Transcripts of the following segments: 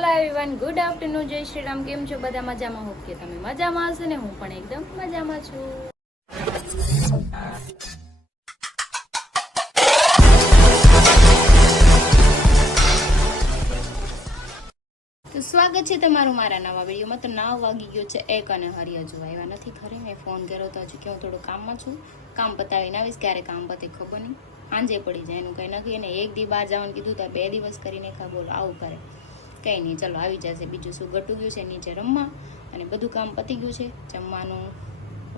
Hello everyone, good afternoon, જય શ્રી રામ. કેમ છો બધા? મજામાં? હોપ કે તમે મજામાં હશો ને હું પણ એકદમ મજામાં છું. તો સ્વાગત છે તમારું મારા નવા વિડીયોમાં. તો 9 વાગી ગયો છે 1 અને હરી હજુ આવ્યા નથી ખરે. મેં ફોન કર્યો તો હજુ કે હું થોડું કામમાં છું, કામ પતાવીને આવીશ. ક્યારે કામ પતે ખબર નહીં, આંજે પડી જાય એનું કંઈ નથી. અને એક દી બહાર જવાનું કીધું તો 2 દિવસ કરીને ખા બોલો આવું કરે. કંઈ નહીં, ચલો આવી જશે. બીજું શું, ગટું ગયું છે નીચે રમવા અને બધું કામ પતી ગયું છે. જમવાનું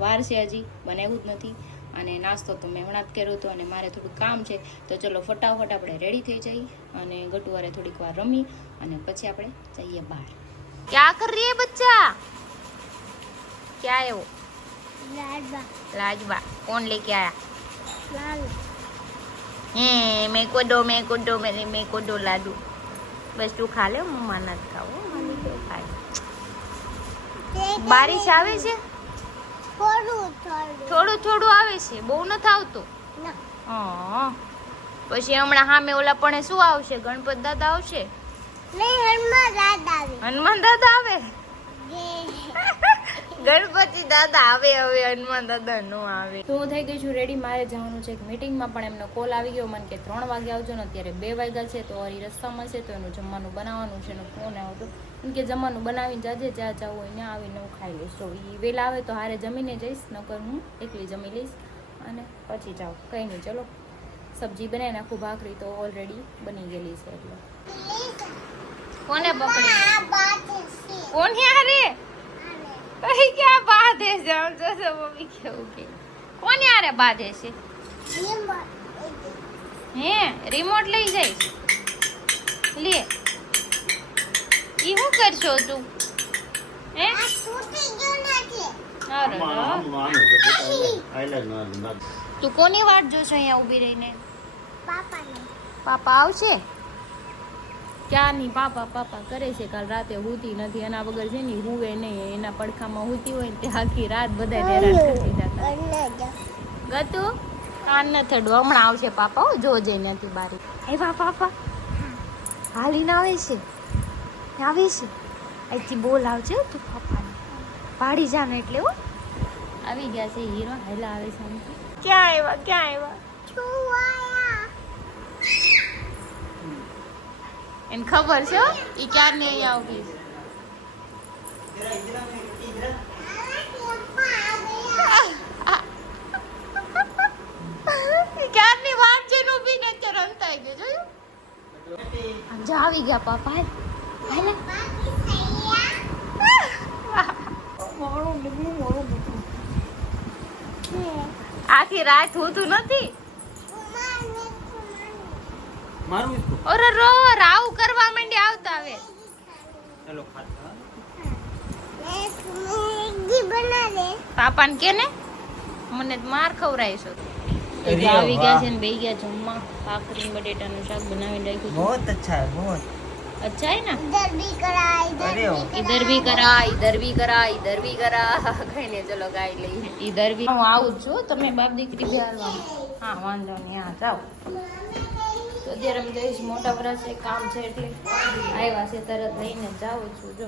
વાર છે, હજી બનાવ્યું જ નથી. અને નાસ્તો તો મેં હમણાં જ કર્યો હતો અને મારે થોડું કામ છે. તો ચલો ફટાફટ આપણે રેડી થઈ જઈએ અને ગટુવારે થોડીક વાર રમી અને પછી આપણે જઈએ બહાર. ક્યાં કર રહી હે બચ્ચા? ક્યાં है वो? लाजवा. लाजवा कौन लेके आया? लाडू. मैं को दो लाडू. बस તું ખા લે, હું માના જ ખાવું. મને તો ખાય. બારિશ આવે છે? થોડું થોડું આવે છે, બહુ નથી આવતું. હા, પછી હમણાં સામે ઓલા પણ શું આવશે? ગણપત દાદા આવશે? હનુમાન દાદા આવે. ગણપતિ દાદા આવે, હવે હનુમાન દાદા નો આવે. તો હું થઈ ગઈ છું રેડી. મારે જવાનું છે એક મીટિંગમાં, પણ એમનો કોલ આવી ગયો મને કે 3 વાગે આવજો ને. અત્યારે 2 વાગ્યા છે. તો હરી રસ્તામાં છે, તો એનું જમવાનું બનાવવાનું છે. એનો ફોન આવ્યો હતો કે જમવાનું બનાવીને જાજે, જ્યાં જવું હોય ત્યાં આવીને હું ખાઈ લઈશ. તો એ વહેલા આવે તો હારે જમીને જઈશ, નકર હું એકલી જમી લઈશ અને પછી જાઉં. કંઈ નહીં, ચલો સબ્જી બનાવી નાખું. ભાખરી તો ઓલરેડી બની ગયેલી છે. એટલે કોને પકડી? કોણ યારે કઈ ક્યાં બાંધે છે? આમ જોશો મમ્મી કેવું કે કોણ યારે બાંધે છે? હે, રિમોટ લઈ જાય લે. ઈ શું કરશો તું? હે, તું કોની વાટ જોશો અહીંયા ઊભી રહીને? પાપા આવશે ક્યારની. પાપા પાપા કરે છે. કાલ રાતે હુતી નથી, એના વગર છે ને હુવે નહીં. એના પડખામાં હુતી હોય ને તે આખી રાત બધા હેરાન કરતી જતા. ગતુ કાન ન થડું, હમણાં આવશે પાપા. હો, જોજે નથી બારી. એવા પાપા હાલીને આવે છે, આવે છે. અહીંથી બોલ આવજે તું પાપાને, પાડી જાને એટલે. હો, આવી ગયા છે હીરો. હેલા આવે છે. ક્યાં આવ્યા? ક્યાં આવ્યા? એને ખબર છે ઈ ક્યાં ને અહીંયા ઉભી છે. ક્યારની વાત છે ને ઉભી ને અત્યારે રમતા ગયો. જોયું? જો આવી ગયા પાપા. હાલ આખી રાત હોતું નથી. ઓરે રો રાવ કરવા માંડી આવતા. હવે ચલો ખાતા પાપાને કે ને મને માર ખવરાઈશો. આવી ગયા છે ને બેહી ગયા જમવા. ભાખરી બટેટાનું શાક બનાવીને રાખ્યું. बहुत अच्छा है, बहुत अच्छा है ना. इधर भी करा. કઈ ને ચલો ગાઈ લઈએ. इधर भी હું આવું છું. તમે બાપ દીકરી બે હાલવા. હા, વાંધો નહીં. હા, જાઓ. તો અત્યારે અમે જઈશ મોટા વરસ કામ છે એટલે આવ્યા છે, તરત લઈને જાઉં છું. જો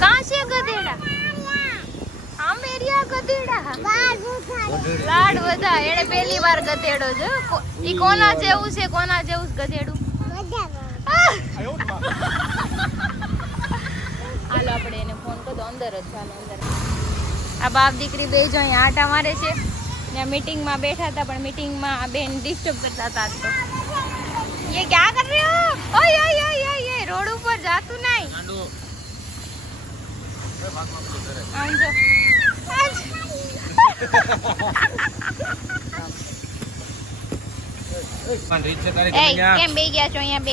કાં છે ગધેડા? આમ એરિયા ગધેડા લાડ બધા. એને પહેલી વાર ગધેડો જો. ઈ કોના જેવું છે? કોના જેવું ગધેડું? હાલો આપણે એને ફોન કરો. અંદર જ ચાલો અંદર. આ બાપ દીકરી બે જો અહીંયા આટા મારે છે. ત્યાં મીટિંગમાં બેઠા હતા, પણ મીટિંગમાં આ બેન ડિસ્ટર્બ કરતા હતા. તો ये क्या कर रहे हो? ओए ओए ओए ओए, रोड ऊपर जातू नहीं. आम जो કેમ બે ગયા છો અહીંયા બે?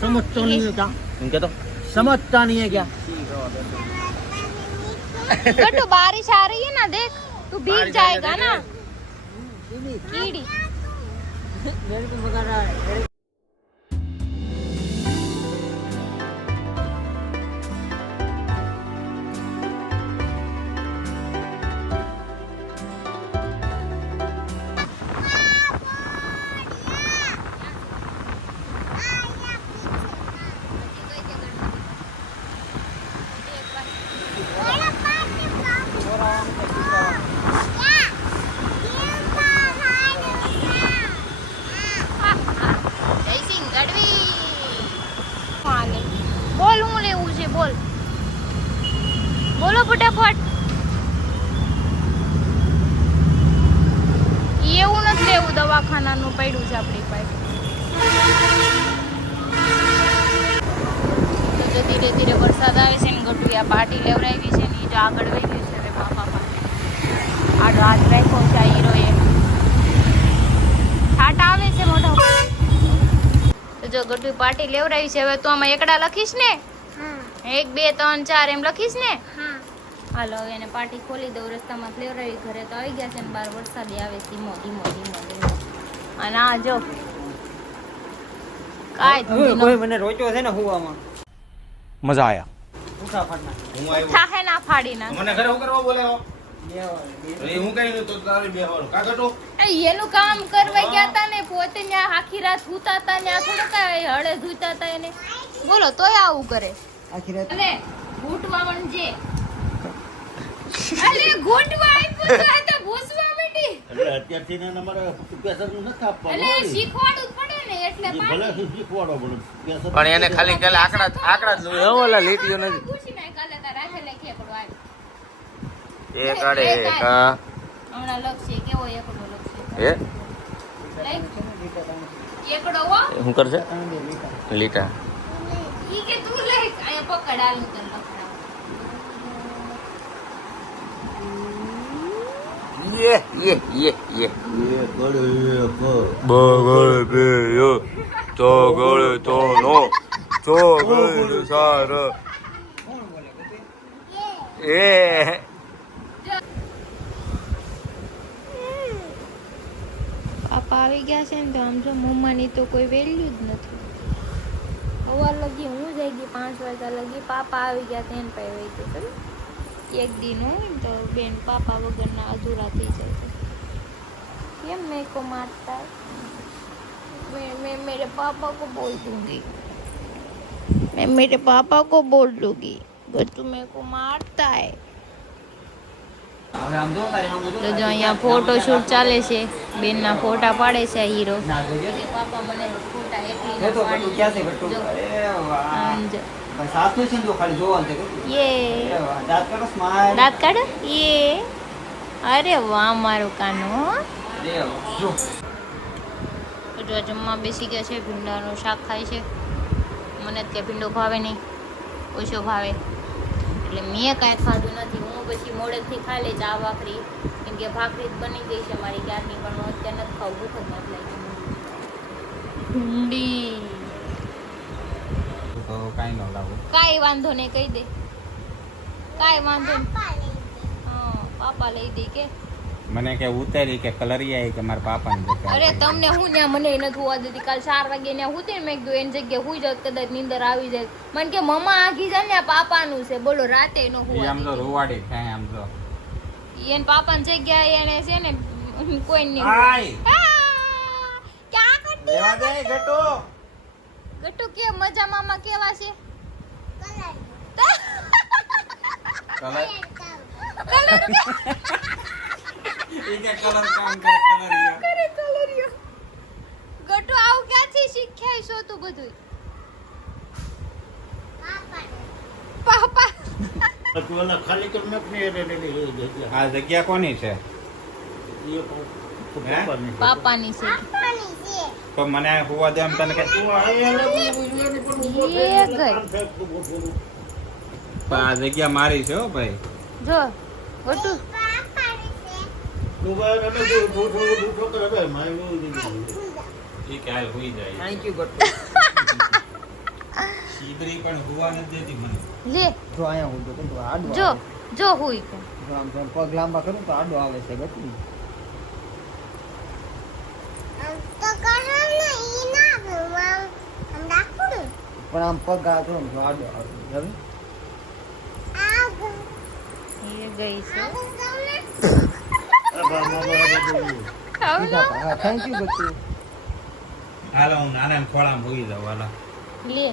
समझता नहीं है क्या? इनके तो समझता नहीं है क्या? गट्टू बारिश आ रही है ना, देख तू भीग जाएगा ना. कीड़ी मेरे को मगर બોલો ફટાફટ. એવું નથી લેવું, દવાખાનાનું પડ્યું છે આપણી પાસે. તો ધીરે ધીરે વરસાદ આવે છે ને ગટુયા પાર્ટી લેવડાવી છે ને જો આગળ વહી ગઈ છે. હવે બાપા પાસે આડો હાથ રાખ્યો છે આ હીરોએ. છાટ આવે છે મોઢા. તો જો ગટુ પાર્ટી લેવડાવી છે. હવે તું આમાં એકડા લખીશ ને? 1 2 3 4 એમ લખીશ ને? હાલો હવે એને પાર્ટી ખોલી દઉં. રસ્તામાં લેવડાવી. ઘરે તો આવી ગયા છે ને બહાર વરસાદી આવે ધીમો ધીમો ધીમો ધીમો. અને આ જો કોઈ મને રોચ્યો છે ને હુવામાં. મજા આયા. ઉઠા ફાડના. હું આવ્યો. થાહે ના ફાડી ના. મને ઘરે હું કરવા બોલાવ્યો? હું કઈ તો તારે બેહવાનું. કા ગટુ? એનું કામ કરવા ગયા તા ને પોતે ત્યાં આખી રાત સૂતા તા ને આ થોડું કાંઈ હળે ધૂતા તા એને. બોલો તોય આવું કરે. આખી રાત અલે ઘૂંટવા વણજે. અલે ઘૂંટવા આપ્યું તો આ તો ભૂસવા માંડી. એટલે અત્યારથી ને અમારે પ્રેશરનું નથી આપવાનું. અલે શીખવાડવું જ પડે ને એટલે ભલે પાણી. શીખવાડો પણ પ્રેશર પણ એને ખાલી કાલે આકડા જ જોઈએ. ઓલા લીટીઓ નથી. ઘૂસી નાખ કાલે તાર રાખે લેખે પડવા આવે. એક આડે એક હા. હમણાં લખશે કેવો એકડો લખશે. એ એકડો હો. શું કરશે? લીટા. ઈ કે તું લે આયા પકડ આલું તને લખડા. યે યે યે યે. બગળ બે યો તો ગળ તો નો તો ગળ સાર એ પાપા આવી ગયા છે ને તો આમ જો મમ્માની તો કોઈ વેલ્યુ જ નથી. સવાર લગી હું જઈ ગઈ 5 વાગ્યા લગી. પાપા આવી ગયા તેને પાઈ વહી ગયું. એક દિન હોય ને તો બેન પાપા વગરના અધૂરા થઈ જાય છે. કેમ મેં કો મારતા मैं मेरे पापा को बोल दूंगी. मैं मेरे पापा को बोल दूंगी अगर तू मेरे को मारता है. હવે આમ જો તારી આમ જો. તો જો અહીંયા ફોટો શૂટ ચાલે છે. બેનના ફોટા પાડે છે આ હીરો. ના જોજે. પાપા મને ફોટા એ એકલી તો ગટુ ક્યાં છે ગટુ? અરે વાહ. ભાઈ સાસુ છે ને જો ખાલી જોવાનું છે ગટુ. યે અરે વાહ. દાંત કાઢો સ્માઈલ. દાંત કાઢો. યે અરે વાહ મારું કાનો. અરે વાહ. જો તો જો જમવા બેસી ગયા છે. ભીંડાનું શાક ખાય છે. મને ત્યાં ભીંડો ભાવે નહીં, ઓછો ભાવે એટલે મેં કાંઈ ખાધું નથી. હું પછી મોડેથી ખાઈ લઈશ આ ભાખરી, કેમ કે ભાખરી જ બની ગઈ છે મારી ક્યારની. પણ હું અત્યારે નથી ખાવું, ભૂખ જ નથી લાગી. ભીંડી તો કાઈ ન લાવું. કાંઈ વાંધો નહીં, કહી દે. કાંઈ વાંધો નહીં. હા પાપા લઈ દે કે. મને કે ઉતારી કે કલરિયા કે મારા પાપાને અરે તમને હું ને મને નથી હોવા દેતી. કાલ 4 વાગે ને હું તે મેં કીધું એની જગ્યાએ હુઈ જાત, કદાચ નીંદર આવી જાય. મને કે મમ્મા આખી જાય ને આ પાપાનું છે. બોલો રાતે નો આમ હુવા તો રૂવાડી થાય આમ તો. એને પાપાની જગ્યાએ એને છે ને કોઈ નહીં. આય ક્યાં કરતી લેવા દે ગટુ. ગટુ કે મજા મામા કેવા છે? કલર કલર ઈ કે કલર કામ કરે કલરિયા. કરે કલરિયો. ગટુ આવું ક્યાંથી શીખ્યા છો તું બધું? પાપા તું એને ખાલી કર નાખ ને એટલે આ જગ્યા કોની છે? પાપાની છે. તો મને હોવા દે એમ તને કે એ ગઈ. આ જગ્યા મારી છે હો ભાઈ. જો ગટુ ઈ કે હાલ હોઈ જાય. Thank you Gatu. સીબરી પણ હોવા નથી દેતી મને. લે જો અહીંયા હું જો ગટુ આડો. જો આવે. જો હુઈ કે. જો આમ જો પગ લાંબા કરું તો આડો આવે છે ગટુ. પણ આમ પગ આ જો આડો આવે. હવે એ ગઈ છે. હા થેન્ક યુ ગટુ. હાલો હું નાના ખોળામાં હોઈ જાઉં. હાલો લે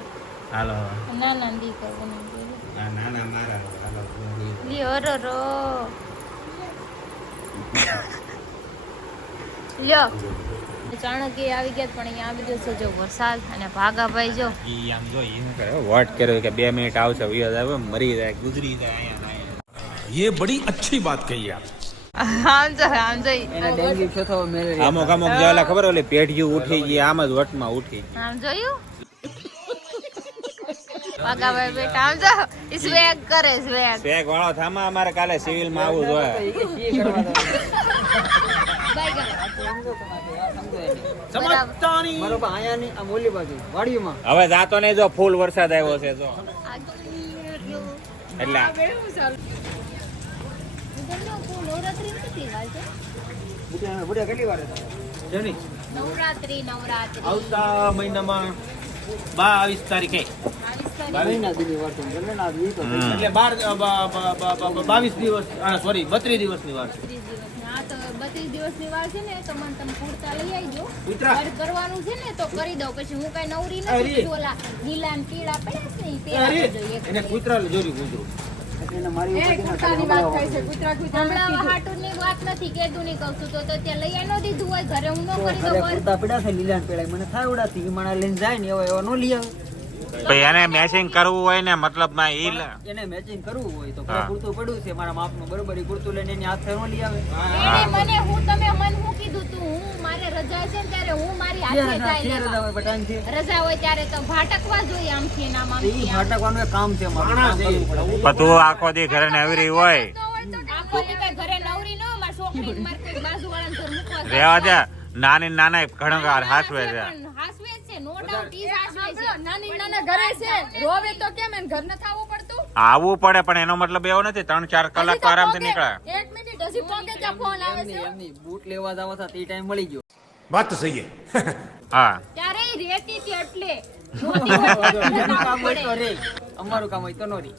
હાલો નાના દીકરો બની ગયો. આ નાના મારા હાલો હું હોઈ જાઉં. લે અરરો લ્યો ચાણક્ય આવી ગયા પણ અહીંયા આવી ગયો છે જો વરસાદ. અને ભાગાભાઈ જો ઈ આમ જો ઈ શું કરે વોટ કર્યો કે 2 મિનિટ આવશે વ્યો જાય મરી જાય ગુજરી જાય અહીંયા ये बड़ी अच्छी बात कही आप આમ જોઈ એના ડેન્ગ્યુ છતો મેલેરિયા આમો કામો જેલા ખબર ઓલી પેઢિયું ઉઠી ગઈ આમ જ વટમાં ઉઠી આમ જોયું વાગાભાઈ બેટા આમ જો સ્વેગ કરે સ્વેગ બેગ વાળો થામા અમારે કાલે સિવિલ માં આવું જોઈએ બરોબર આયા ની આ મોલી બાજુ વાડીમાં હવે જાતો નહીં જો ફૂલ વરસાદ આવ્યો છે જો એટલે બુડિયા કેટલી વાર જેની નવરાત્રી આવતા મહિનામાં 22 તારીખે મહિના દીની વાર છે એટલે ના દી તો એટલે 22 દિવસ સોરી 32 દિવસની વાર છે. હા તો 32 દિવસની વાર છે ને તો મને તમે કુર્તા લઈ આવજો કુર્તા? ઘર કરવાનું છે ને તો કરી દઉં પછી હું કઈ નવરી નથી ઓલા લીલા ને પીળા પડ્યા છે ને ઈ પહેરવા જોઈએ એને કૂતરા જોરી કૂતરું એટલે મારી હમણાં હાટુની વાત નથી કેદુની કહું છું તો ત્યાં લઈ આનો દીધું હોય ઘરે હું ન કરી દઉં હોય. કુર્તા પડ્યા છે લીલા પેડા મને થાય ઉડાતી ઈ માણા લઈને જાય ને એવા નો લઈ આવે ભાઈ એને મેચિંગ કરવું હોય ને મતલબ માં એને મેચિંગ કરવું હોય તો કુર્તું પડ્યું છે મારા માપમાં બરોબર ઈ કુર્તું લઈને એની હાથે નો લઈ આવે એને મને તમે હું કીધું તું હું મારે રજા છે ને ત્યારે હું મારી હાથે જાય લેવા. બટાન છે રજા હોય ત્યારે તો ભાટકવા જોઈએ આમથી ને આમ ઈ આમથી આમ. ભાટકવાનું એક કામ છે મારું કામ કરવું પડે. પણ તું આખો દી ઘરે નવરી હોય આખો દી કઈ ઘરે નવરી ન હોય, મારી છોકરી મારે કોઈ બાજુવાળાને ઘર મૂકવા જાય. રેવા દે નાની નાના ઘણો વાર હાસવે છે પણ હાસવે જ છે, નો ડાઉટ ઈ જ હાસવે છે. નાની નાના ઘરે છે રોવે તો કેમ એને ઘર નથી આવવું પડતું? આવવું પડે પણ એનો મતલબ એવો નથી 3-4 કલાક તો આરામથી નીકળે. એક મિનિટ હજી પોકે ત્યાં ફોન આવે છે. એમની બૂટ લેવા જાવ હતા તે ટાઈમ મળી ગયો बात तो सही है હા ત્યારે ઈ રહેતી હતી એટલે નહોતી હોય તો એનું કામ જવું હોય તો પડે. રે અમારું કામ હોય તો નો રે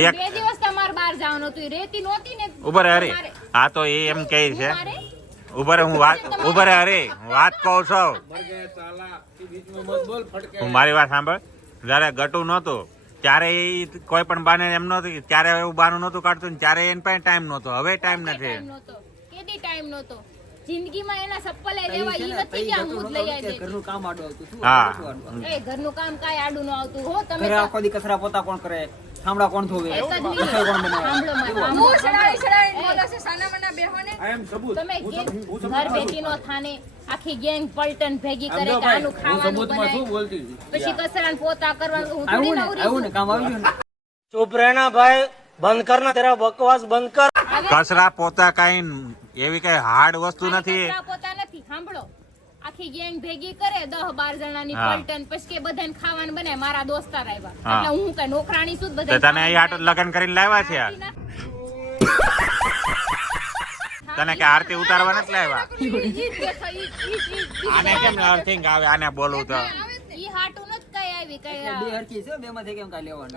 એક 2 દિવસ તમારે બહાર જવાનું હતું, ઈ રહેતી નહોતી ને. ઉભરે હરી મારે- હા તો એ એમ કહે છે મારે ઉભરે હું વાત ઉભરે હરી હું વાત કહું છું હું મારી વાત સાંભળ જયારે ગટું નહોતું ત્યારે એ કોઈ પણ બાને એમ નહોતું ત્યારે એવું બાનું નહોતું કાઢતું ને ત્યારે એની પાસે ટાઈમ નહોતો હવે ટાઈમ નથી ટાઈમ નહોતો, કેદી ટાઈમ નહોતો. જિંદગીમાં એના સપ્પલે લેવા ઈ નથી કે આમ હું જ લઈ આવી ઘરનું કામ આડું આવતું શું હા. શું આડું આવતું? દે. એ ઘરનું કામ કાંઈ આડું ન આવતું હો તમે ઘરે તો. આખો દી કચરા પોતા કોણ કરે થાંભળા કોણ ધોવે એક જ મિનિટ. રસોઈ કોણ બનાવે સાંભળો મારે, હું સાંભળો. સડાઈ સડાઈ બોલે છે સાના મના બેહો ને. તમે ઘર બેઠી નો થાને આખી ગેંગ પલટન ભેગી કરે કે આનું ખાવાનું સબૂતમાં શું બનાય, બોલતી હતી? પછી કચરાને પોતા કરવાનું. હું થોડી આવ્યું ને નવરી આવ્યું છું. ને કામ આવી ગયું ને चुप रहना भाई बंद करना तेरा बकवास बंद कर કચરા પોતા કઈ એવી કઈ હાર્ડ વસ્તુ નથી કચરા પોતા નથી. સાંભળો, આખી ગેંગ ભેગી કરે 10-12 જણાની હા. પલટન, પછી કે બધાને ખાવાનું બનાય. મારા દોસ્તાર આવ્યા હા. એટલે હું કઈ નોકરાણી છું જ તો બધાને તને અહીં આટલું લગ્ન કરીને લાવ્યા છે તને કે આરતી ઉતારવા નથી લાવ્યા આને કેમ અર્થિંગ આવે આને બોલવું તો ઈ હાટું નથી કઈ આવી કઈ બે હરખી છે બે માંથી કેમ કાંઈ લેવાનું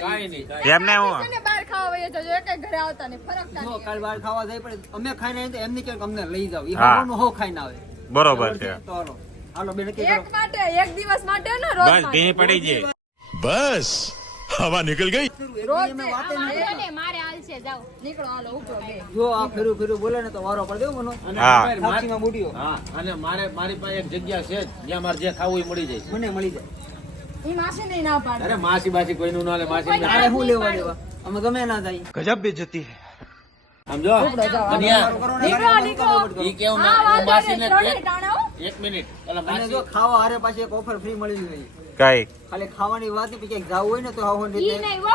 કાંઈ નહીં એમને હું ને બહાર ખાવા વયો જજો, એકેય ઘરે આવતા નહીં, ફરકતા જો નહીં. કાલ બહાર ખાવા જાય પડે અમે ખાઈને આવીએ તો એમની કે અમને લઈ જાવ ઈ હા. હાવનું હો ખાઈને આવે બરોબર છે તો હાલો હાલો બે નક્કી કરો એક માટે એક દિવસ માટે ને રોજ બસ ભી પડી ગઈ बस हवा निकल गई રોજ અમે વાતે નહીં વાંધો નહીં, મારે હાલ છે, જાઓ. નીકળો હાલો ઉપરો બે. જો આ ફેરું ફેરું બોલે ને તો વારો પર દેવો મનો હા. સાક્ષીમાં બુડીઓ હા અને મારી પાસે એક જગ્યા છે જ, જ્યાં મારે જે ખાવું એ મળી જાય છે. મને મળી જાય ઈ માસી નહીં ના પાડે. અરે માસી બાસી કોઈનું ના લે માસી તારે શું લેવા દેવા અમે ગમે ના જાય गजब बेइज्जती है સમજો બનિયા નીકળો નીકળો. ઈ કેવું હા ના વાંધો માસીને નહીં, ત્રણેય ટાણા હો. એક મિનિટ ઓલા અને માસી જો ખાવા હારે પાછી એક ઓફર ફ્રી મળી ગઈ કઈ ખાલી ખાવાની વાત નહીં, પછી ક્યાંક જવું હોય ને તો આવો ઈ રીતે નહીં હો,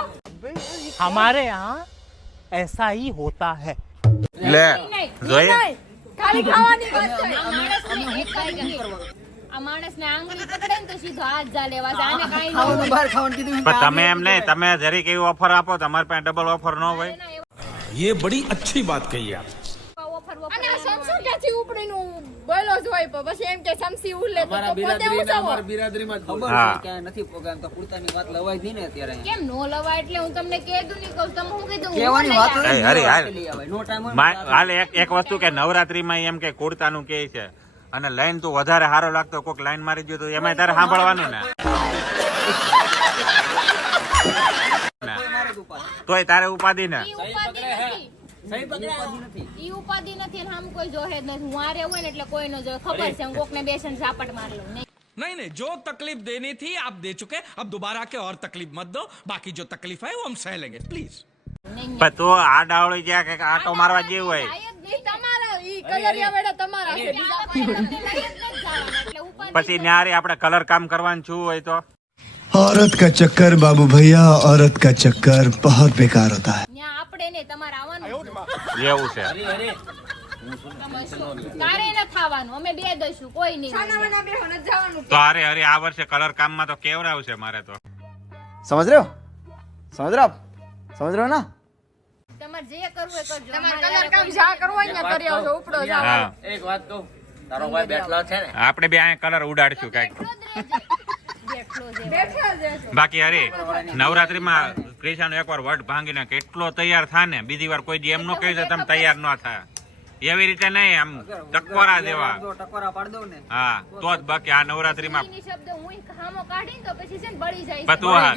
हमारे यहाँ ऐसा ही होता है લે ઈ નહીં. જોઈએ નહીં, ખાલી ખાવાની વાત છે. આ માણસને એક વાત કહી. આ માણસને આંગળી પકડે ને તો સીધો હાથ જા લેવા છે. આને કાંઈ ન ખાવાનું હોય. બહાર ખાવાનું કીધું પણ તમે એમ નહીં તમે જરીક એવી ઓફર આપો તમારી પાસે ડબલ ઓફર ન હોય એના ये बड़ी अच्छी बात कही आप એવા ઓફર વોફર અને આ એના સમસુ હોય. ક્યાંથી ઉપડીનું બોલો જ હોય, પણ પછી એમ કે સમસી ઉલ્લે તો અમારા પોતે બિરાદરીના ઉસાવો. અમારા બિરાદરીમાં જ બોલે. ખબર હા. છે ક્યાંય નથી પ્રોગ્રામ તો પૂરતાની વાત લવાય જ નહીં ને અત્યારે કેમ નો લવા એટલે હું તમને કીધું નહીં કહું તમે હું કીધું હું કહેવાની લઈ વાત આવું. હોય એ ને, હરી, હાલ. લઈ આવાય. નો ટાઈમ હોય ને મા- હાલ એક વસ્તુ કે નવરાત્રીમાં એમ કે કુર્તાનું કે છે અને લાઈન તું વધારે સારો લાગતો કોક લાઈન મારી ગયો તો એમાં તારે સાંભળવાનું ને મારે જ ઉપાધિ. તોય તારે ઉપાધિ ને ઈ ઉપાધિ નથી. ઉપાધિ નથી ઈ ઉપાધિ નથી અને આમ કોઈ જોહે જ નથી. હું હારે હોય ને એટલે કોઈ ન જોહે. ખબર છે હું કોકને બેસીને ઝાપટ મારી લઉં. નહીં. नहीं नहीं जो तकलीफ देनी थी आप दे चुके, अब दोबारा के और तकलीफ मत दो, बाकी जो तकलीफ है वो हम सह लेंगे प्लीज. પણ તો આ ડાવળી જ્યાં કંઈક આટો મારવા જેવું હોય ઈ તમારા ઈ કલરિયા વેડા તમારા છે બીજા કોઈ તમને લઈ જ નથી જવાના એટલે ઉપર પછી ન્યારે આપણે કલર કામ કરવાનું છું હોય તો औरत का चक्कर बाबू भैया औरत का चक्कर बहुत बेकार होता है. ન્યા આપણે ને તમારે આવવાનું એવું છે તારે ન થાવાનું અમે બે દઈશું કોઈ નહીં સાનાવાના બે ન જવાનું તો અરે અરે આ વર્ષે કલર કામમાં તો કેવડાવશે મારે તો समझ रहे हो समझ रहे हो आप समझ रहे हो ना તમારે જે કરવું એ કરજો તમારે કલર કામ જા કરવો અહીંયા કરી આવજો ઉપડો જાવ હા એક વાત કહું, તારો ભાઈ બેઠલો છે ને, આપણે બે અહીંયા કલર ઉડાડશું કાંઈક બેઠા જ બાકી અરે નવરાત્રીમાં ક્રિશાનો એકવાર વટ ભાંગીને કેટલો તૈયાર થાય ને બીજી વાર કોઈ દી એમ નો કહી દે તમે તૈયાર ન થાય એવી રીતે નહીં આમ ટકોરા જેવા ટકોરા પાડ દઉં ને હા તો જ બાકી આ નવરાત્રીમાં ઈ શબ્દ હું ખામો કાઢીને તો પછી છે ને બળી જાય પતું હા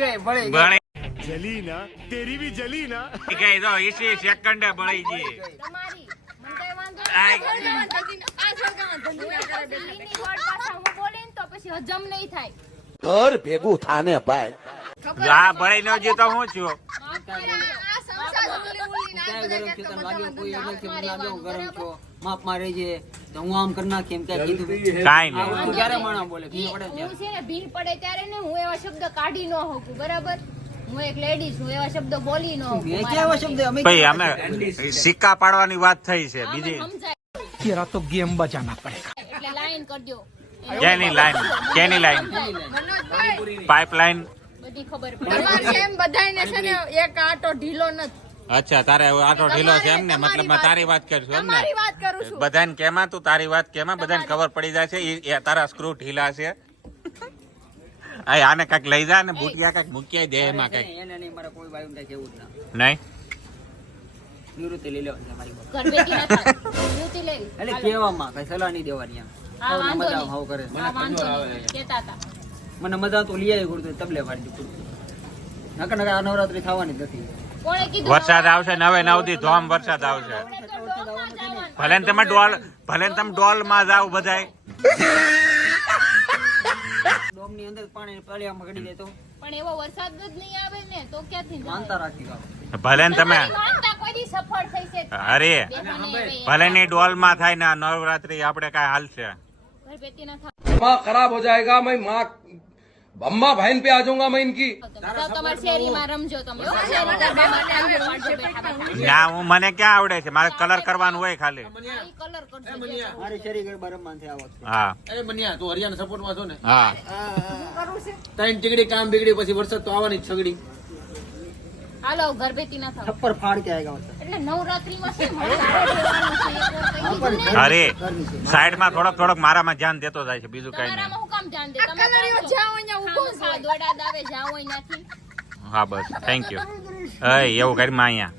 બળી जली ना तेरी भी जली ना. ગઈ તો ઈસી સેકન્ડે બળી ગઈ તમારી મને કઈ વાંધો આય. નહીં આ સળગાવન ધંધો કરે બેઠી ઈની વોટ પાછા હું બોલીને તો પછી હજમ નહીં થાય ઘર ભેગું થાને ભાઈ. આ બળી ન ગઈ તો હું છું માપ મારે છે તો હું આમ કરી નાખી એમ ક્યાં કીધું કાંઈ નહીં ક્યારે માણા બોલે હું છે ને ભીન પડે ત્યારે ને હું એવા શબ્દ કાઢી ન શકું બરાબર હું એક લેડીઝ હું એવા શબ્દ બોલી ન શકું મેં કેવા શબ્દ અમે ભાઈ અમે સિક્કા પાડવાની વાત થઈ છે બીજી સમજાય तेरा तो गेम बजाना पड़ेगा. એટલે લાઈન કરજો કેની લાઈન મનોજભાઈ પાઇપલાઈન બધી ખબર પડે તમારે છે એમ બધાયને છે ને એક આટો ઢીલો નથી અચ્છા તારે આટો ઢીલો છે એમ ને મતલબ તારી વાત કરશું એમ ને તમારી વાત કરું છું બધાને કેમાં તું તારી વાત કેમાં બધાને ખબર પડી જાય છે એ તારા સ્ક્રૂ ઢીલા છે આને કાંઈક લઈ જા ને બુટિયા કાંઈક મૂકી દે એમાં કાંઈક એને નહીં મારે કોઈ બાયું કઈ કેવું જ ના નહીં નિવૃત્તિ લઈ લેવાની તમારી પાસે. ઘર બેઠી ના થાય યુતિ લેવી એટલે કેવામાં કઈ સલાહ નહીં દેવાની એમ. હા વાંધો મજા નહીં હાવ કરે હા વાંધો નહીં કહેતા હતા મને મજા તો લઈ આવી ગુડતું તબલે પાડી દીધું નકર નકર આ નવરાત્રી થવાની જ નથી કોણે કીધું વરસાદ આવશે 9 થી ધોમ વરસાદ આવશે ભલે ને તમે ડોલ માં જાવ બધાય ડોમ ની અંદર પાણી પાલિયામાં ગડી જાય તો પણ એવો વરસાદ જ નહીં આવે ને તો ક્યાંથી માનતા રાખી ગાવ. ભલે ને તમે માનતા કોઈ દી સફળ થઈ છે અરે ભલે ની ડોલ માં થાય ને આ નવરાત્રી આપણે કાંઈ હાલશે ઘર બેઠી ના થાય दिमाग खराब हो जाएगा, मैं माँ अम्मा बहन पे आ जाऊंगा मैं इनकी. જાઓ તમારી શેરીમાં રમજો તમે હો શેરી ગરબા માટે આગળ પાડજો બેઠા બેઠા ના હું મને ક્યાં આવડે છે મારે કલર કરવાનું હોય ખાલી ઈ કલર કરજો મારી શેરી ગરબા રમવાનું છે આ વખતે. હા એ મન્યા તું હરિયાણા સપોર્ટમાં છો ને, હા ત્રણ ટીકડી કામ બીગડી પછી વરસાદ તો આવવાની જ છગડી. હાલો ઘર બેઠી ના થાવ થપ્પડ ફાડ કે આયગા વખતે. એટલે નવરાત્રીમાં શું મજા રહેવાનું છે એક વાર કહી દીધું ને. અરે સાઈડમાં થોડોક મારામાં ધ્યાન દેતો જાય છે બીજું કઈ તમારામાં નહીં હું કામ ધ્યાન દે તમે જાઓ અહીંયા ઊભો છો દોડા દાવે જાઓ અહીંયાથી હા બસ થેન્ક યુ એવું કરીમાં અહીંયા